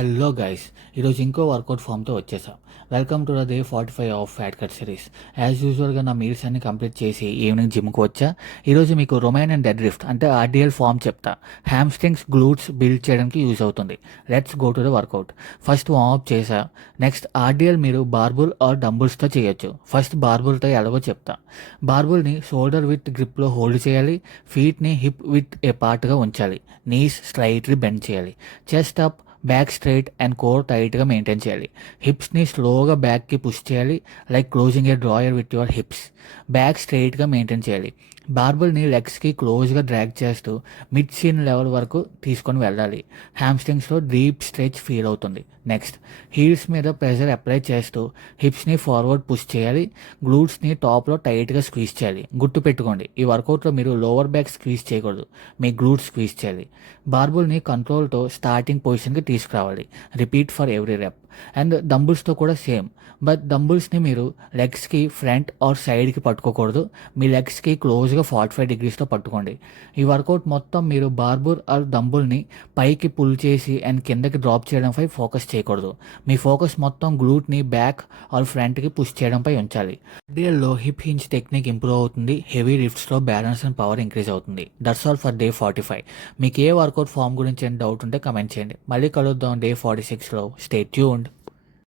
Hello guys, ఈరోజు ఇంకో work out ఫామ్తో వచ్చేసాం. Welcome to the day 45 of fat cut series. As యూజువల్గా నా మీల్స్ అన్ని కంప్లీట్ చేసి ఈవినింగ్ జిమ్కి వచ్చా. ఈరోజు మీకు రొమైన్ అండ్ డెడ్ లిఫ్ట్ అంటే ఆర్డిఎల్ ఫామ్ చెప్తా. హ్యామ్స్ట్రింగ్స్ గ్లూట్స్ బిల్డ్ చేయడానికి యూజ్ అవుతుంది. Let's go to the workout. First warmup చేసా. నెక్స్ట్ ఆర్డిఎల్ మీరు బార్బుల్ ఆర్ డంబుల్స్తో చేయొచ్చు. ఫస్ట్ బార్బుల్తో ఎలాగో చెప్తా. బార్బుల్ని షోల్డర్ విత్ గ్రిప్లో హోల్డ్ చేయాలి. ఫీట్ని హిప్ విత్ ఏ పార్ట్గా ఉంచాలి. నీస్ స్లైట్లీ బెండ్ చేయాలి. Chest up, back straight and core టైట్గా మెయింటైన్ చేయాలి. హిప్స్ని స్లోగా బ్యాక్కి పుష్ చేయాలి, like closing a drawer with your hips. Back స్ట్రైట్గా మెయింటైన్ చేయాలి. బార్బుల్ని లెగ్స్కి క్లోజ్గా డ్రాగ్ చేస్తూ మిడ్ షిన్ లెవెల్ వరకు తీసుకొని వెళ్ళాలి. హ్యామ్స్ట్రింగ్స్లో డీప్ స్ట్రెచ్ ఫీల్ అవుతుంది. నెక్స్ట్ హీల్స్ మీద ప్రెషర్ అప్లై చేస్తూ హిప్స్ని ఫార్వర్డ్ పుష్ చేయాలి. గ్లూట్స్ని టాప్లో టైట్గా స్క్వీజ్ చేయాలి. గుర్తుపెట్టుకోండి, ఈ వర్కౌట్లో మీరు లోవర్ బ్యాక్ స్క్వీజ్ చేయకూడదు, మీ గ్లూట్స్ స్క్వీజ్ చేయాలి. బార్బుల్ని కంట్రోల్తో స్టార్టింగ్ పొజిషన్కి తీసుకురావాలి. Repeat for every rep. And డంబుల్స్తో కూడా సేమ్, బట్ డంబుల్స్ని మీరు లెగ్స్కి ఫ్రంట్ ఆర్ సైడ్కి పట్టుకోకూడదు. మీ లెగ్స్కి క్లోజ్గా 45 డిగ్రీస్తో పట్టుకోండి. ఈ వర్కౌట్ మొత్తం మీరు బార్బుల్ ఆర్ డంబుల్ని పైకి పుల్ చేసి అండ్ కిందకి డ్రాప్ చేయడంపై ఫోకస్ చేయకూడదు. మీ ఫోకస్ మొత్తం గ్లూట్ని బ్యాక్ ఆర్ ఫ్రంట్కి పుష్ చేయడంపై ఉంచాలి. ఐడియల్లో హిప్ హింజ్ టెక్నిక్ ఇంప్రూవ్ అవుతుంది. హెవీ లిఫ్ట్స్లో బ్యాలెన్స్ అండ్ పవర్ ఇంక్రీజ్ అవుతుంది. That's all for day 45. మీకు ఏ వర్కౌట్ ఫామ్ గురించి ఏం డౌట్ ఉంటే కమెంట్ చేయండి. మళ్ళీ కలుద్దాం డే 46లో. Stay tuned.